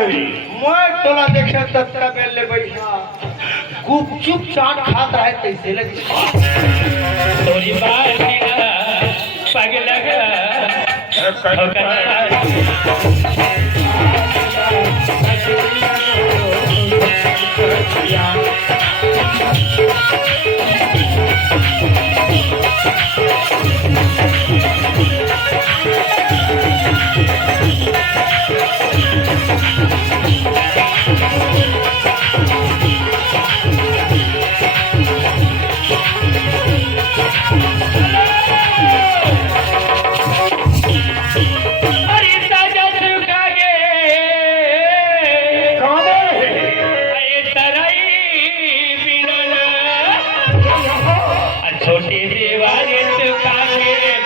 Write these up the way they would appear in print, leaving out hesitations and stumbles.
घरी मैं तोला देखा तत्का पहले पैसा गुपचुप चाट खात रहे तैसे लगे तोरी बात पागल छोटे देवारे कागे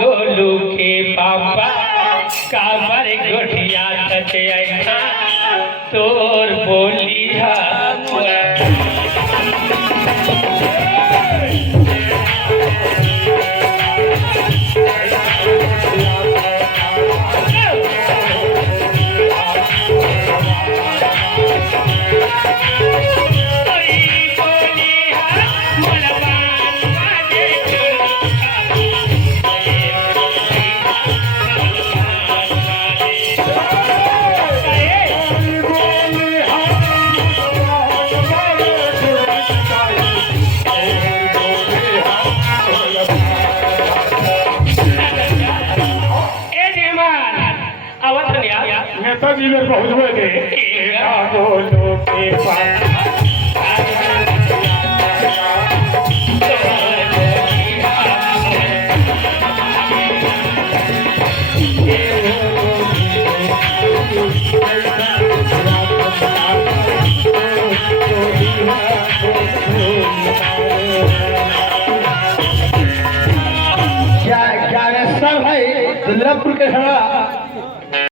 गोलू के पापा काबर गोठिया सचे ऐसा तोर बोलिया नेताजी ने पहुंचवे दे गोलू के पास क्या क्या सब है दुर्लभपुर के खड़ा